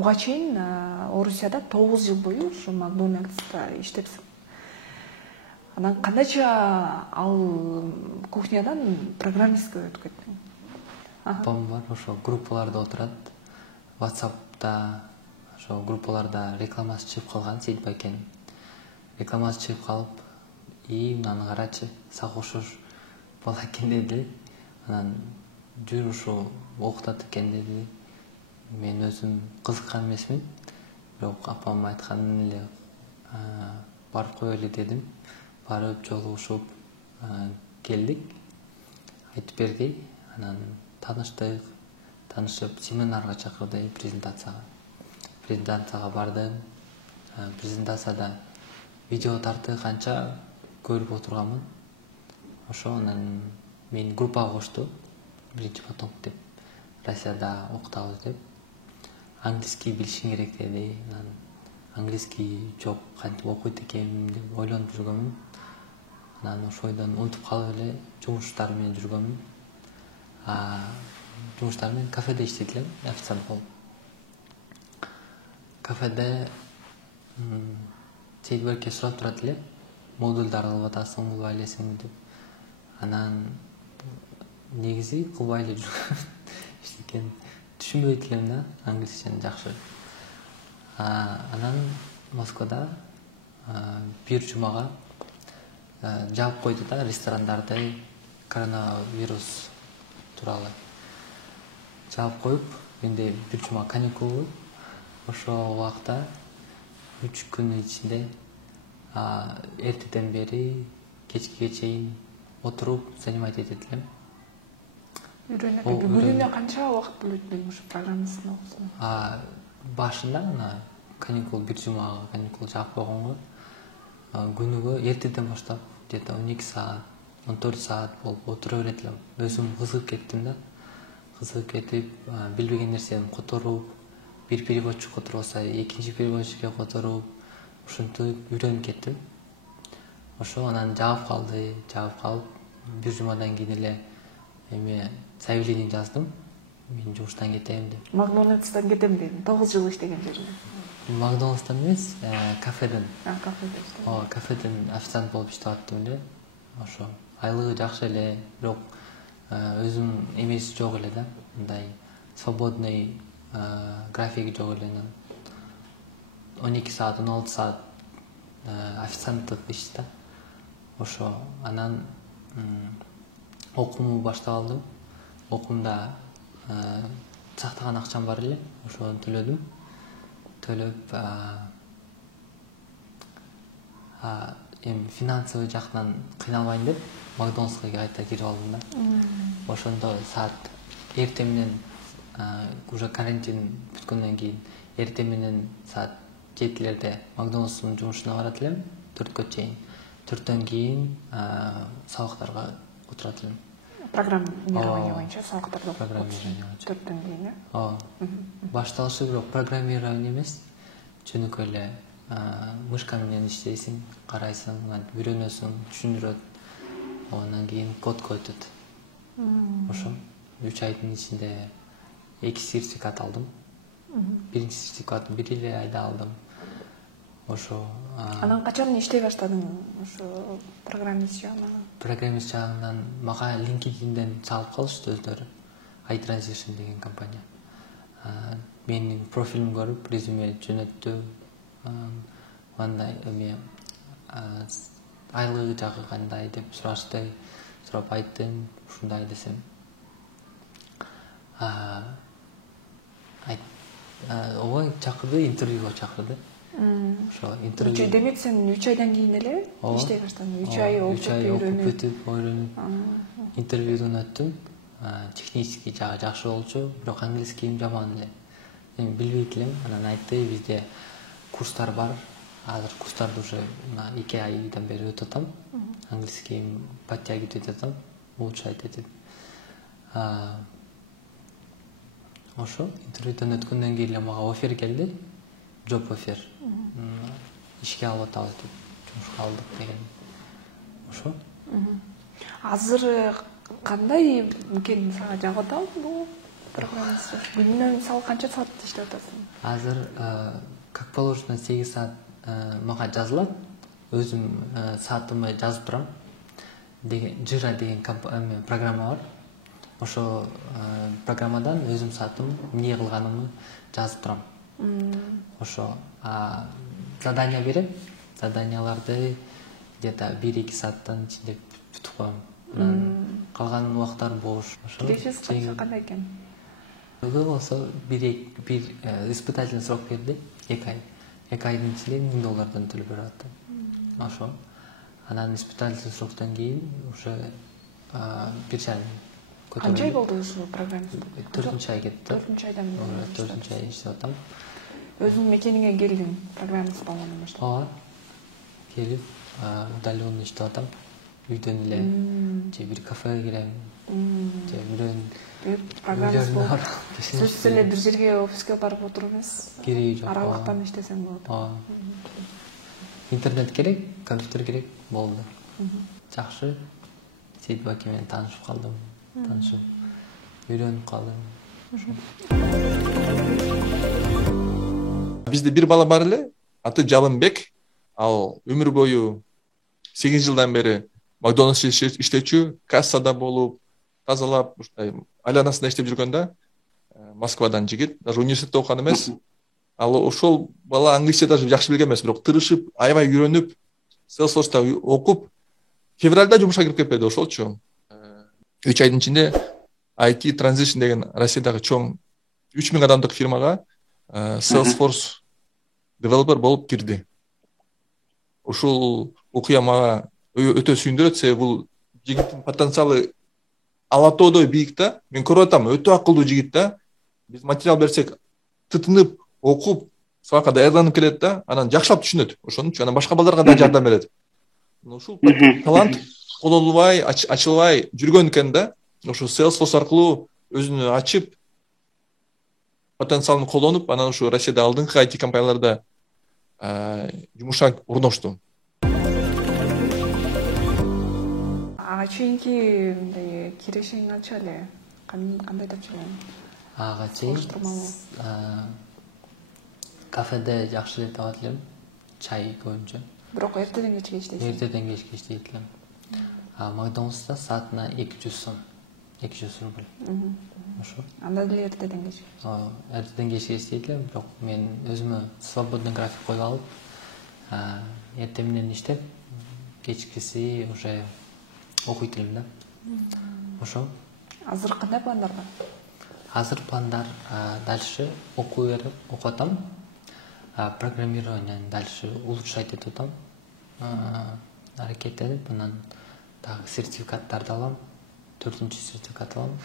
буга чейин Орусияда 9 жыл бою ушу Макдональдста иштепсиң. Анан кандайча ал кухнядан программистке өтүп кеттиң? Апам бар, ошо группаларда отурат. WhatsApp'та ошо группаларда рекламасы чыгып калган, Сейитбай экен. Рекламасы чыгып калып, мынаны карачы, сага окшош бала экен деди. Анан жүр ушу окутат экен деди. Мен өзүм кызыккан эмесмин. Бирок апам айтканын эле барып коелу дедим. Барып жолугушуп келдик. Айтып берди. Анан таныштык. Танышып семинарга чакырды, презентацияга бардым. Презентацияда видео тартып канча көрүп отурганмын. Ошо анан мен группага кошту. Биринчи поток деп. Россияда окутабыз деп. Английский билишиң керек деди. Анан английский жок, кантип окуйт экенмин деп ойлонуп жүргөмүн. Анан ошойдон унутуп калып эле жумуштар менен жүргөмүн. Жумуштар менен кафеде иштейт элем, официант болуп. Кафеде Сейитберке сурап турат эле, модульдар кылып атасың, кылбай элесиңби деп. Анан негизи кылбай эле жүргөм. Эчтекен түшүнбөйт элем да, англисчени жакшы. Анан Москвада бир жумага жаап койду да ресторандарды коронавирус тууралуу. Жаап коюп, менде бир жума каникул. Ошо убакта 3 күн ичинде эртеден бери кечке чейин отуруп занимать этет элем. Күнүнө канча убакыт бөлөт элең ушу программасына окусуң? Башында мына каникул бир жумага каникул жаап койгонго күнүгө эртеден баштап где-то 12 саат, 14 саат болуп отура берет элем. Өзүм кызыгып кеттим да. Кызыгып кетип, билбеген нерсени которуп, бир переводчик которбосо, экинчи переводчикке которуп, ушинтип үйрөнүп кеттим. Ошо анан жаап калып, бир жумадан кийин эле заявление жаздым. Мен жумуштан кетем деп. Макдональдстан кетем дедим. 9 жыл иштеген жерине. Макдональдстан эмес, кафеден. Кафеден. Кафеден официант болуп иштеп аттым эле. Ошо айлыгы жакшы эле, бирок өзүм эмеси жок эле да. Мындай свободный графиги жок эле. 12 саат, 16 саат официанттык иш да. Ошо анан окуумду баштап алдым. Окуумда сактаган акчам бар эле, ошону төлөдүм. Төлөп финансовый жактан кыйналбайын деп Макдональдска кайта кирип алдым да. Ошондо саат эртең менен уже карантин бүткөндөн кийин эртең менен саат 7-лерде Макдональдстын жумушуна барат элем 4кө чейин. 4төн кийин сабактарга отурат элем. Программирование боюнча сабактарда программирование. 4төн кийин. Башталышы бирок программирование эмес. Жөнөкөй эле мышка менен иштейсиң, карайсың, үйрөнөсүң, түшүндүрөт. Андан кийин кодко өтөт. Ошо 3 айдын ичинде 2 сертификат алдым. Биринчи сертификатын 1 эле айда алдым. Ошо анан качан иштей баштадың ошо программист жагынан? Программист жагынан мага LinkedIn-ден чалып калышты өздөрү. iTransition деген компания. Менин профилимди көрүп, резюме жөнөттү. Мындай айлыгы жагы кандай деп сурашты. Сурап айттым, ушундай десем. Ой, чакырды, интервьюга чакырды. Ошо интервью. Демек сен 3 айдан кийин эле иштей баштадың. 3 ай окуп өтүп, интервьюдон өттүм. Технический жагы жакшы болчу, бирок английскийим жаман эле. Мен билбейт элем, анан айтты, бизде курстар бар. Азыр курстарды уже 2 айдан бери өтүп атам. Английскийим подтягивать этем, улучшать этем. Ошо интервьюдон өткөндөн кийин эле мага офер келди. Job offer. Ишке алып атабыз деп, жумушка алдык деген. Ошо. Азыр кандай экен сага жагат бул программист күнүнө мисалы канча саат иштеп атасың? Азыр как положено 8 саат мага жазылат. Өзүм саатымды жазып турам. Jira деген программа бар. Ошо программадан өзүм саатым эмне кылганымды жазып турам. Ошо задание берет. Заданияларды где-то 1-2 сааттан ичинде бүтүп коем. Калган убактар бош. Кирешиңиз кандай экен? Бүгүн болсо бир испытательный срок берди. 2 ай. 2 айдын ичинде $1000 төлөп берип атты. Ошо. Анан испытательный сроктон кийин уже бир жай. Канча ай болду ушул программист? 4 ай кетти. 4 айдан бери. 4 ай иштеп атам. Өзүң мекениңе келдиң программист болгондон баштап. Ооба. Келип, удаленно иштеп атам. Үйдөн эле же бир кафеге кирем. Же бирөөнүн программист болуп. Сөзсүз эле бир жерге офиске барып отуруп эмес. Кереги жок. Аралыктан иштесең болот. Ооба. Интернет керек, компьютер керек болду. Жакшы. Сейит Баки менен таанышып калдым. Үйрөнүп калдым. Бизде бир бала бар эле, аты Жалынбек. Ал өмүр бою 8 жылдан бери Макдональдс иштечү, кассада болуп, тазалап, ушундай айланасында иштеп жүргөн да. Москвадан жигит, даже университетте окуган эмес. Ал ошол бала англисче даже жакшы билген эмес, бирок тырышып, аябай үйрөнүп, Salesforce'та окуп, февралда жумушка кирип кетпеди ошолчу. 3 айдын ичинде IT Transition деген Россиядагы чоң 3000 адамдык фирмага Salesforce developer болуп кирди. Ушул окуя мага өтө сүйүндүрөт, себеби бул жигиттин потенциалы алатоодой бийик да. Мен көрүп атам, өтө акылдуу жигит да. Биз материал берсек, тытынып, окуп, сабакка даярданып келет да, анан жакшылап түшүнөт. Ошон үчүн анан башка балдарга да жардам берет. Ушул талант колдонулбай, ачылбай жүргөн экен да. Ошо Salesforce аркылуу өзүнү ачып, потенциалын колдонуп, анан ушу Россияда алдыңкы IT компанияларда жумушка орношту. Ага чейинки мындай кирешиң канча эле? Кандай деп жүргөн? Ага чейин кафеде жакшы эле табат элем. Чай боюнча. Бирок эртеден кечке иштейсиң. Эртеден кечке иштейт элем. Макдональдста саатына 200 сом. 200 рубль. Ошо. Анда деле эртеден кечке. Эртеден кечке иштейт элем, бирок мен өзүмө свободный график коюп алып, эртең менен иштеп, кечкиси уже окуйт элем да. Ошо. Азыр кандай пландар бар? Азыр пландар дальше окуп атам. Программированияны дальше улучшать этип атам. Аракеттенип, анан дагы сертификаттарды алам. 4-чү сертификат алам.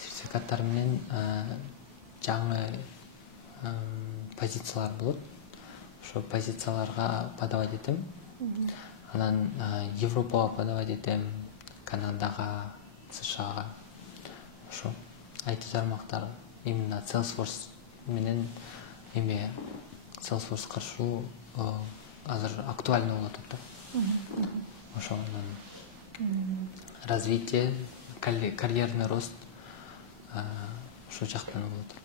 Сертификаттар менен жаңы позициялар болот. Ошо позицияларга подавать этем. Анан Европага подавать этем, Канадага, СШАга. Ошо IT тармактар именно Salesforce менен Salesforce каршылуу азыр актуальный болуп атат да. Ошо развитие, карьерный рост ошо жактан болуп атат.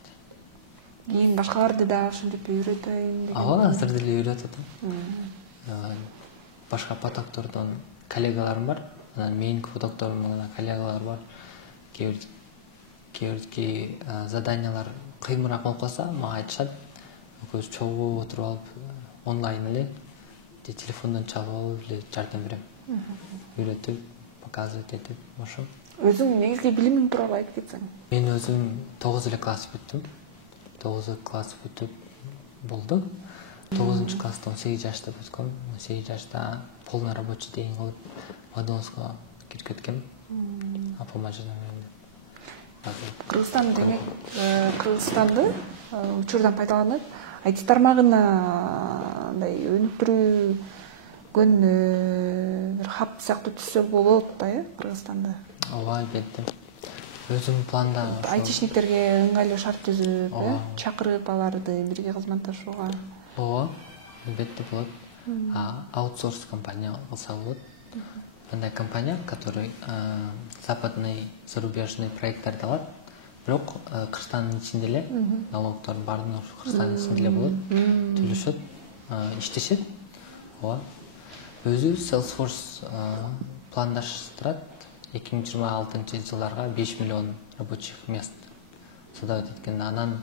Кийин башкаларды да ошентип үйрөтөйүн деген. Ооба, азыр деле үйрөтүп атам. Башка потоктордон коллегаларым бар. Анан менин потокторумдун коллегалар бар. Кээ заданиялар кыйыныраак болуп калса, мага айтышат. Экөөбүз чогуу отуруп алып, онлайн эле же телефондон чалып алып эле жардам берем. Үйрөтүп, показывать этип, ошо. Өзүң негизги билимиң тууралуу айтып кетсең. Мен өзүм 9 эле класс бүттүм. 9 класс бүтүп болду. 9 класста 18 жашта бүткөм. 18 жашта полный рабочий день кылып, Макдональдска кирип кеткем. Апама жардам берем. Кыргызстан демек, Кыргызстанды учурдан пайдаланып, IT тармагына мындай өнүктүрүүгөн бир хаб сыяктуу түзсө болот да, Кыргызстанда. Ооба, албетте. Өзүм планда айтишниктерге ыңгайлуу шарт түзүп, чакырып аларды бирге кызматташууга. Ооба, албетте болот. Аутсорс компания кылса болот. Андай компания, который западный зарубежный проекттарды алат, бирок Кыргызстандын ичинде эле налогдордун баардыгы ушу Кыргызстандын ичинде эле болот, төлөшөт, иштешет. Ооба. Өзүбүз Salesforce пландаштырат 2026-жылдарга 5 миллион рабочих мест создавать эткенди. Анан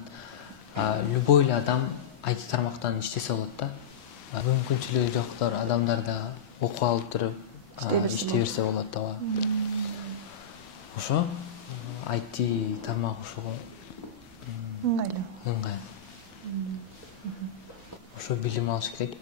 любой эле адам IT тармактан иштесе болот да. Мүмкүнчүлүгү жоктор адамдар да окуп алып туруп иштей берсе болот да. Ошо IT тармак ошого ыңгайлуу. Ошо билим алыш керек.